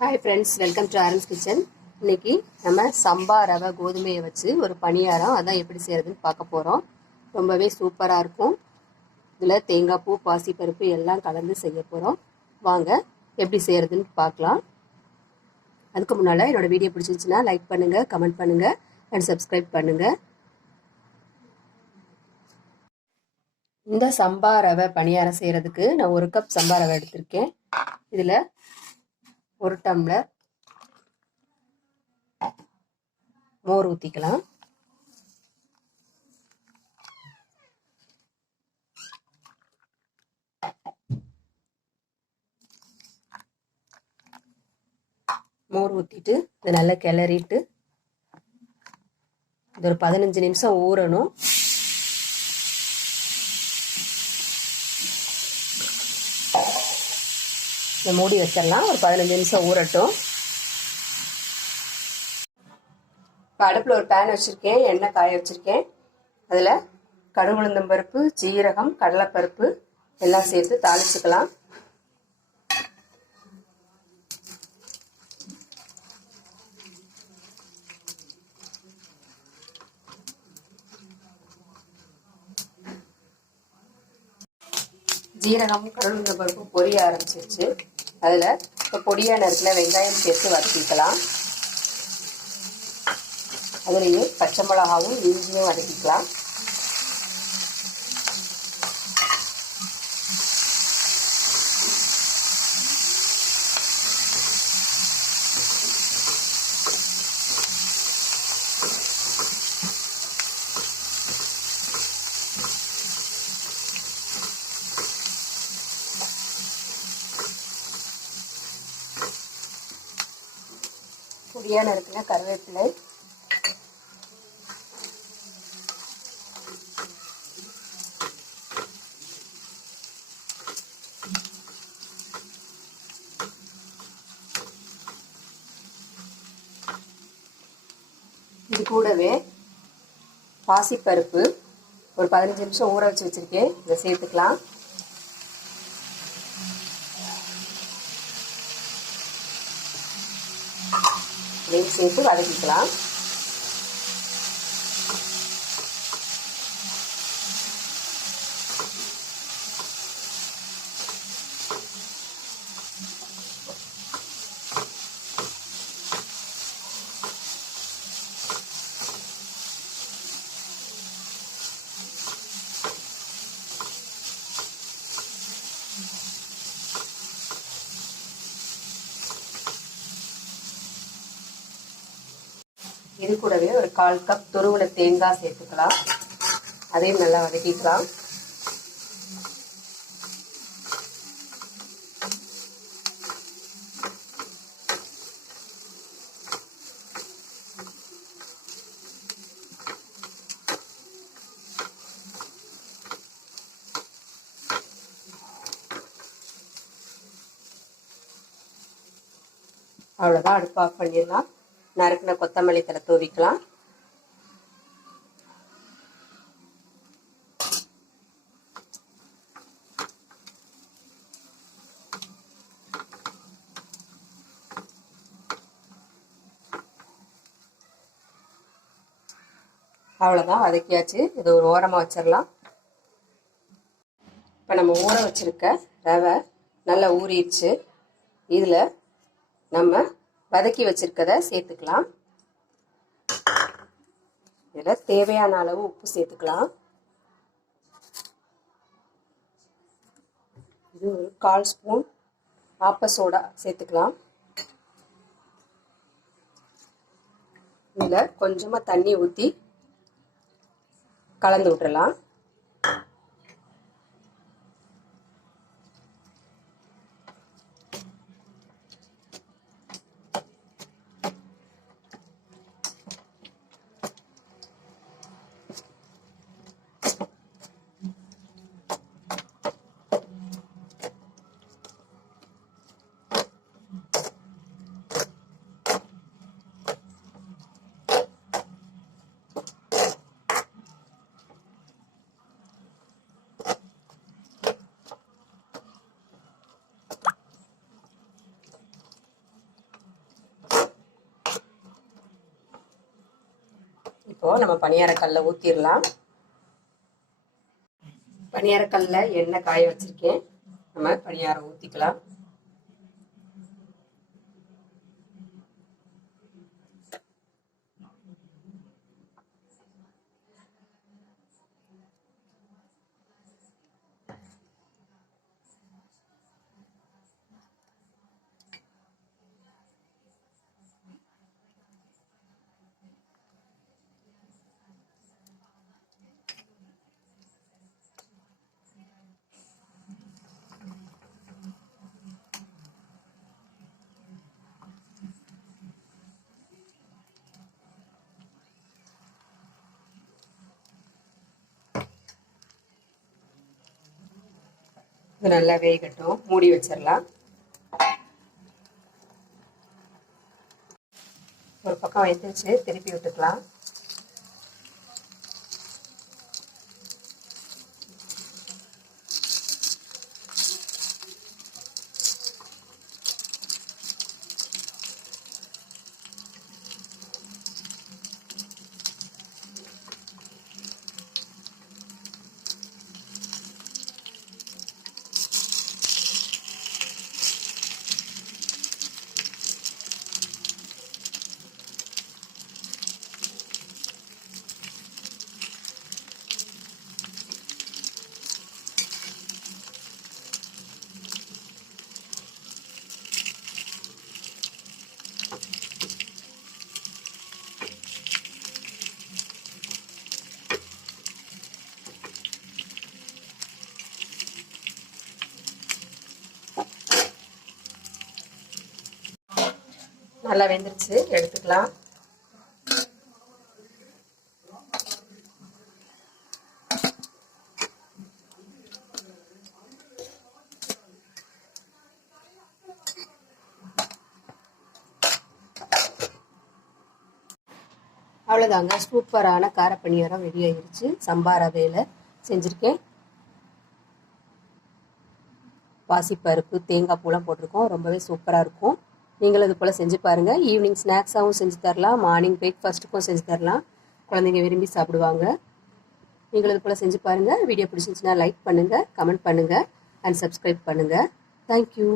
Hi friends welcome to Aaram's kitchen இன்னைக்கு நம்ம சம்பா ரவை கோதுமையை வச்சு ஒரு பணியாரம் அதான் எப்படி செய்யறதுன்னு பார்க்க போகிறோம் ரொம்பவே சூப்பராக இருக்கும். இதில் தேங்காய் பூ பாசிப்பருப்பு எல்லாம் கலந்து செய்ய போகிறோம் வாங்க எப்படி செய்யறதுன்னு பார்க்கலாம். அதுக்கு முன்னால் என்னோடய வீடியோ பிடிச்சிருந்துச்சுன்னா லைக் பண்ணுங்கள் கமெண்ட் பண்ணுங்கள் அண்ட் சப்ஸ்கிரைப் பண்ணுங்கள் இந்த சம்பா ரவை பணியாரம் செய்கிறதுக்கு நான் ஒரு கப் சம்பா ரவை எடுத்திருக்கேன். இதில் ஒரு டம்ளர். மோர் ஊற்றிக்கலாம் மோர் ஊற்றிட்டு இதை நல்லா கிளறிட்டு இது ஒரு பதினஞ்சு நிமிஷம் ஊறணும். இதை மூடி வச்சிடலாம். ஒரு பதினஞ்சு நிமிஷம் ஊறட்டும். இப்போ அடுப்பில் ஒரு பேன் வச்சுருக்கேன். எண்ணெய் காய வச்சுருக்கேன். அதில் கடுகுளுந்தம் பருப்பு ஜீரகம் கடலைப்பருப்பு எல்லாம் சேர்த்து தாளிச்சுக்கலாம். ஜீரகம் கடலுந்த பருப்பு பொரிய ஆரம்பிச்சிருச்சு. அதில் இப்போ பொடியான இருக்கிற வெங்காயம் சேர்த்து வதக்கிக்கலாம். அதுலேயே பச்சை மிளகாவும் இஞ்சியும் வதக்கிக்கலாம். பொடியான நறுக்கின கருவேப்பிலை. இது கூடவே பாசிப்பருப்பு ஒரு பதினஞ்சு நிமிஷம் ஊற வச்சு வச்சுருக்கேன். இதை சேர்த்துக்கலாம். அப்படின்னு சேர்த்து வதக்கிக்கலாம். இது கூடவே ஒரு கால் கப் துருவன தேங்காய் சேர்த்துக்கலாம். அதையும் நல்லா வதக்கிக்கலாம். அவ்வளோதான் அடுப்பு ஆஃப் பண்ணிடலாம். நறுக்கின கொத்தமல்லி தலை தூவிக்கலாம். அவ்வளோதான் வதக்கியாச்சு. இது ஒரு ஓரமாக வச்சிடலாம் இப்போ நம்ம ஊற வச்சிருக்க ரவை நல்லா ஊறிடுச்சு. இதில் நம்ம வதக்கி வச்சிருக்கத சேர்த்துக்கலாம். இதில் தேவையான அளவு உப்பு சேர்த்துக்கலாம். இது ஒரு கால் ஸ்பூன் ஆப்ப சோடா சேர்த்துக்கலாம். இதில் கொஞ்சமாக தண்ணி ஊற்றி கலந்து விட்டுறலாம். இப்போ நம்ம பணியாரக்கல்ல ஊற்றிடலாம் பணியாரக்கல்ல எண்ணெய் காய வச்சிருக்கேன். நம்ம பணியாரம் ஊற்றிக்கலாம் இது நல்லா வேகட்டும். மூடி வச்சிடலாம் ஒரு பக்கம் வெந்துச்சு திருப்பி விட்டுக்கலாம். நல்லா வெந்துருச்சு. எடுத்துக்கலாம். அவ்வளோதாங்க சூப்பரான கார பணியாரம் ரெடி ஆயிடுச்சு சம்பா ரவையில் செஞ்சுருக்கேன். பாசிப்பருப்பு தேங்காய் பூலாம் போட்டிருக்கோம். ரொம்பவே சூப்பராக இருக்கும். நீங்களும் இது போல் செஞ்சு பாருங்கள் ஈவினிங் ஸ்நாக்ஸாகவும் செஞ்சு தரலாம். மார்னிங் பிரேக்ஃபாஸ்ட்டுக்கும் செஞ்சு தரலாம். குழந்தைங்க விரும்பி சாப்பிடுவாங்க. நீங்களும் இது போல் செஞ்சு பாருங்கள் வீடியோ பிடிச்சிருந்துச்சுன்னா லைக் பண்ணுங்கள் கமெண்ட் பண்ணுங்கள் அண்ட் சப்ஸ்கிரைப் பண்ணுங்கள் தேங்க்யூ